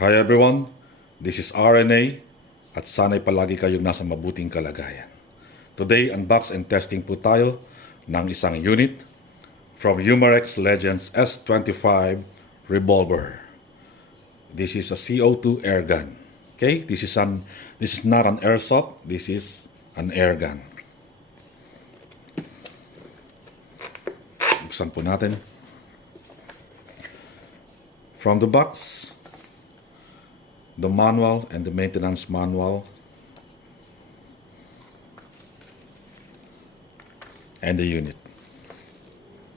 Hi everyone, this is RNA at sana'y palagi kayong nasa mabuting kalagayan. Today, unbox and testing po tayo ng isang unit from Umarex Legends S25 Revolver. This is a CO2 air gun. Okay, this is not an airsoft, this is an air gun. Buksan po natin. From the box, the manual and the maintenance manual and the unit.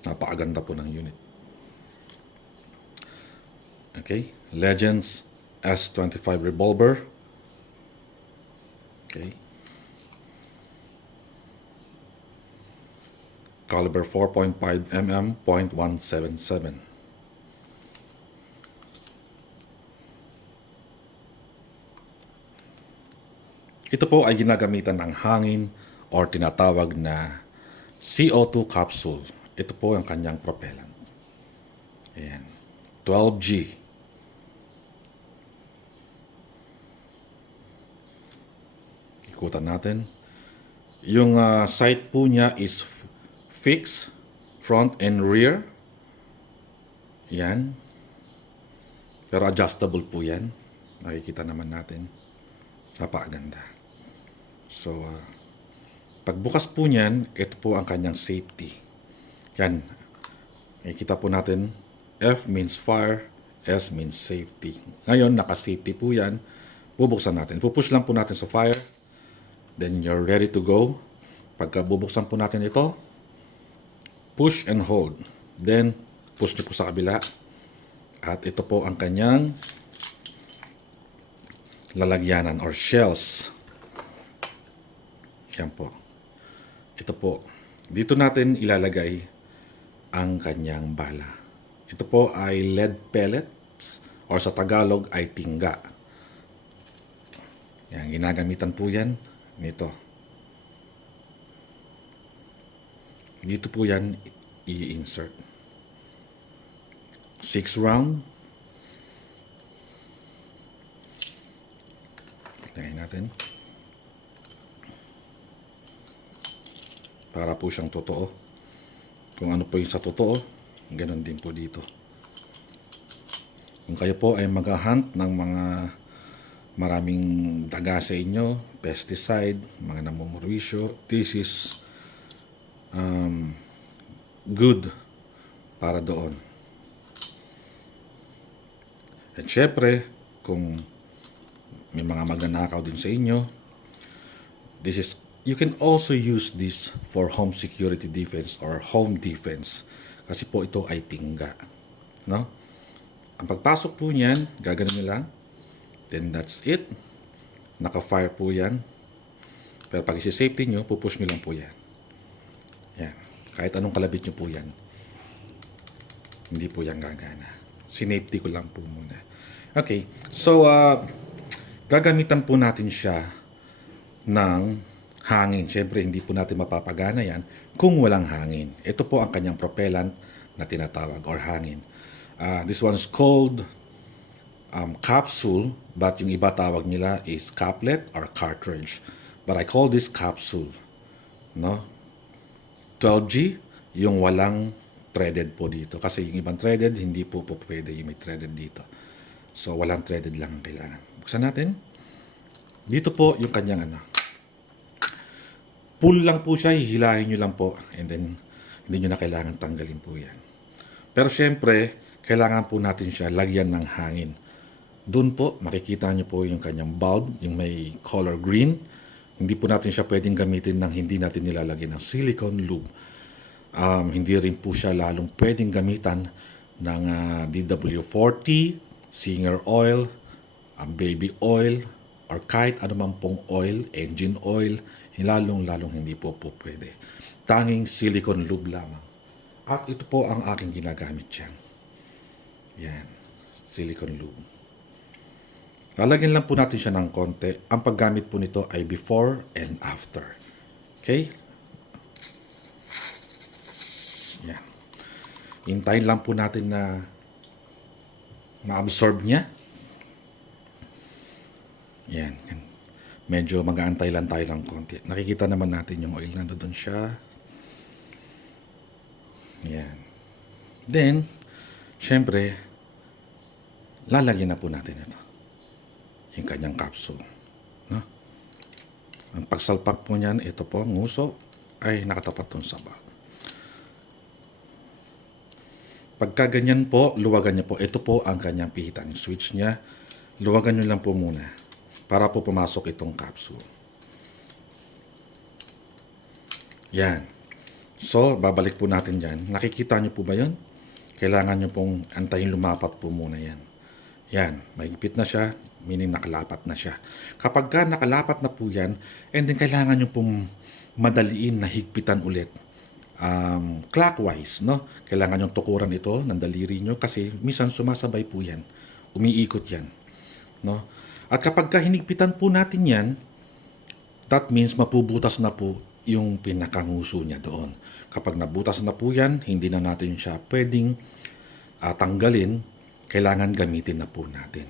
Napakaganda po ng unit. Okay, Legends S25 Revolver. Okay. Caliber 4.5 mm, .177. Ito po ay ginagamitan ng hangin or tinatawag na CO2 capsule. Ito po ang kanyang propellant. Ayan. 12G. Ikutan natin. Yung sight po niya is fixed, front and rear. Yan. Pero adjustable po yan. Nakikita naman natin. Napakaganda. So, pagbukas po niyan, ito po ang kanyang safety. Yan. Nakikita po natin, F means fire, S means safety. Ngayon, naka-safety po yan. Bubuksan natin. Pupush lang po natin sa fire. Then, you're ready to go. Pagka bubuksan po natin ito, push and hold. Then, push nyo po sa kabila. At ito po ang kanyang lalagyanan or shells. Yan po. Ito po. Dito natin ilalagay ang kanyang bala. Ito po ay lead pellets or sa Tagalog ay tingga. Yan, ginagamitan po yan nito. Dito po yan i-insert. 6 round. Tingnan natin. Para po siyang totoo. Kung ano po yung sa totoo, ganoon din po dito. Kung kayo po ay mag-hunt ng mga maraming daga sa inyo, pesticide, mga namumurwisyo, this is good para doon. At syempre, kung may mga magnanakaw din sa inyo, you can also use this for home security defense or home defense. Kasi po ito ay tingga. No? Ang pagpasok po niyan, gaganon nyo lang. Then that's it. Naka-fire po yan. Pero pag isi-safety nyo, pupush nyo lang po yan. Yan. Kahit anong kalabit nyo po yan. Hindi po yan gagana. Sinafety ko lang po muna. Okay. So, gagamitan po natin siya ng hangin. Siyempre, hindi po natin mapapagana yan kung walang hangin. Ito po ang kanyang propellant na tinatawag or hangin. This one's called capsule, but yung iba tawag nila is caplet or cartridge. But I call this capsule. No? 12G, yung walang threaded po dito. Kasi yung ibang threaded, hindi po pwede yung may threaded dito. So, walang threaded lang ang kailangan. Buksan natin. Dito po yung kanyang pull lang po siya, hihilahin nyo lang po. And then, hindi nyo na kailangan tanggalin po yan. Pero syempre, kailangan po natin siya lagyan ng hangin. Doon po, makikita nyo po yung kanyang bulb, yung may color green. Hindi po natin siya pwedeng gamitin ng hindi natin nilalagyan ng silicone lube. Hindi rin po siya lalong pwedeng gamitan ng DW40, Singer oil, baby oil, or kahit anumang pong oil, engine oil, lalong hindi po pwede. Tanging silicone lube lamang. At ito po ang aking ginagamit dyan. Yan. Silicone lube. Lalagyan lang po natin siya ng konti. Ang paggamit po nito ay before and after. Okay? Yan. Hintayin lang po natin na ma-absorb niya Yan. Medyo mag-aantay lang tayo ng konti. Nakikita naman natin yung oil na doon siya. Yan. Then, syempre, lalagyan na po natin ito. Yung kanyang capsule. No? Ang pagsalpak po niyan, ito po, ang nguso, ay nakatapat dun sa bag. Pagka ganyan po, luwagan niya po. Ito po ang kanyang pihitan. Yung switch niya, luwagan niyo lang po muna para po pumasok itong capsule. Yan. So, babalik po natin dyan. Nakikita niyo po ba yun? Kailangan niyo pong antayin lumapat po muna yan. Yan. Mahigpit na siya, meaning nakalapat na siya. Kapag ka nakalapat na po yan, and then kailangan niyo pong madaliin na higpitan ulit. Clockwise, no? Kailangan yung tukuran ito ng daliri nyo kasi minsan sumasabay po yan. Umiikot yan, no? At kapag hinigpitan po natin yan, that means mapubutas na po yung pinakanguso niya doon. Kapag nabutas na po yan, hindi na natin siya pwedeng tanggalin, kailangan gamitin na po natin.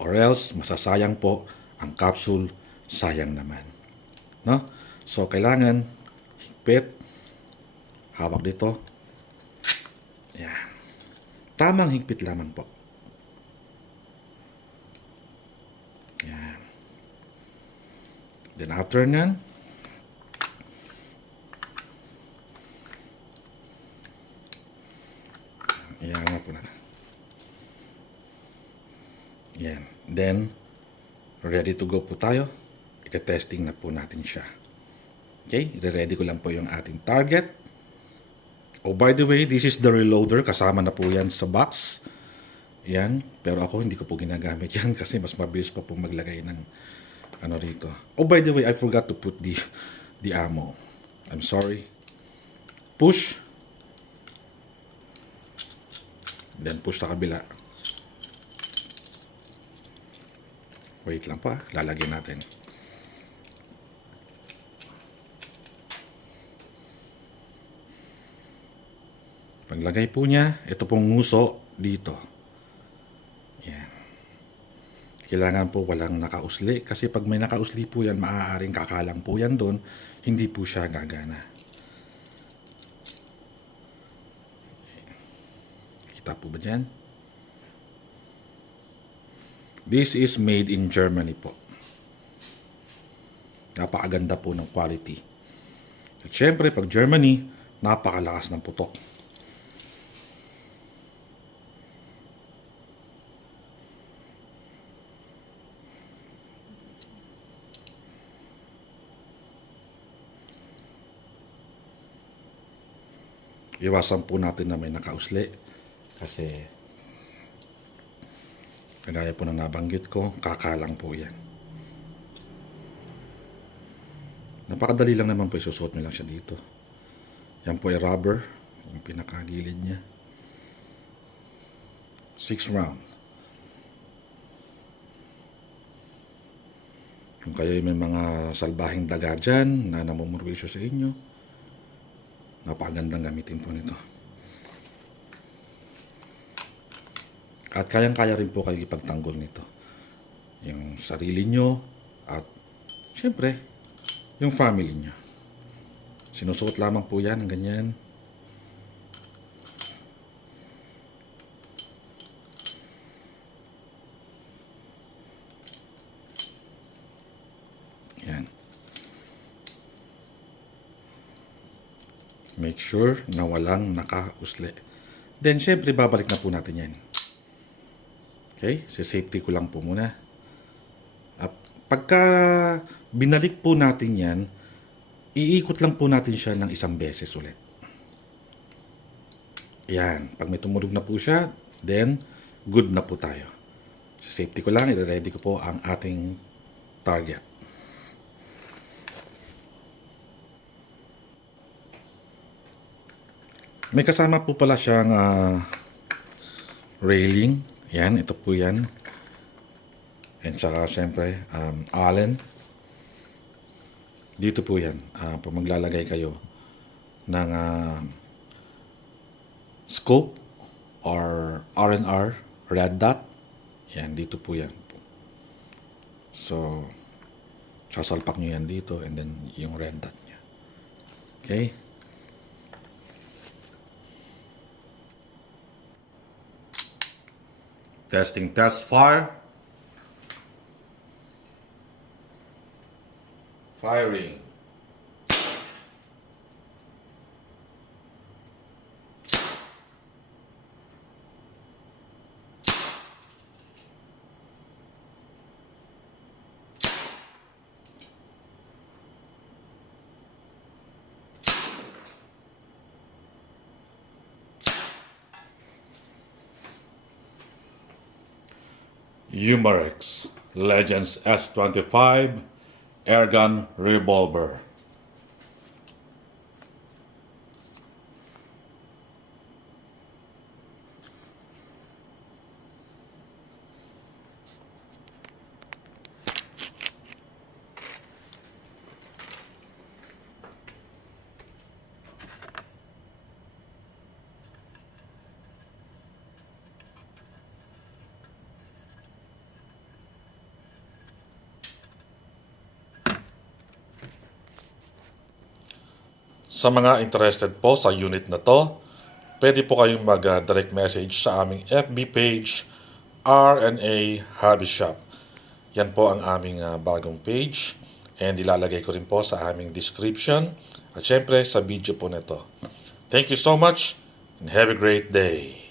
Or else, masasayang po ang capsule, sayang naman. No? So, kailangan higpit, hawak dito. Yan. Tamang higpit lamang po. Yan. Then after nyan, yan nga po natin. Yan. Then, ready to go po tayo. Ika-testing na po natin siya. Okay? I-ready ko lang po yung ating target. Oh, by the way, this is the reloader. Kasama na po yan sa box. Yan. Pero ako, hindi ko po ginagamit yan kasi mas mabilis pa po maglagay ng ano rito. Oh, by the way, I forgot to put the ammo. I'm sorry. Push. Then push sa kabila. Wait lang pa. Lalagyan natin. Paglagay po niya, ito pong nguso dito. Yan. Kailangan po walang nakausli kasi pag may nakausli po yan, maaaring kakalang po yan doon, hindi po siya gagana. Kita po ba dyan? This is made in Germany po. Napakaganda po ng quality. At syempre, pag Germany, napakalakas ng putok. Iwasan po natin na may nakausli kasi kagaya po na nabanggit ko, kakalang po yan. Napakadali lang naman po, isusuot nyo lang siya dito. Yan po ay rubber, yung pinakagilid niya. 6 round. Kung kayo may mga salbahing daga dyan na namumurwisyo sa inyo, napakagandang gamitin po nito. At kayang-kaya rin po kayo ipagtanggol nito. Yung sarili nyo at syempre, yung family nyo. Sinusuot lamang po yan ng ganyan. Yan. Make sure na walang nakausli. Then, syempre, babalik na po natin yan. Okay? Safety ko lang po muna. At pagka binalik po natin yan, iikot lang po natin siya ng isang beses ulit. Yan. Pag may tumulog na po siya, then, good na po tayo. Safety ko lang, i-ready ko po ang ating target. May kasama po pala siyang railing. Yan, ito po yan. And saka syempre, Allen. Dito po yan. Pag maglalagay kayo ng scope or R&R, red dot. Yan, dito po yan. So, sasalpak nyo yan dito and then yung red dot niya. Okay? Testing test fire. Firing. Umarex Legends S25 Airgun Revolver. Sa mga interested po sa unit na to, pwede po kayong mag-direct message sa aming FB page, RNA Hobby Shop. Yan po ang aming bagong page and ilalagay ko rin po sa aming description at syempre sa video po nito. Thank you so much and have a great day.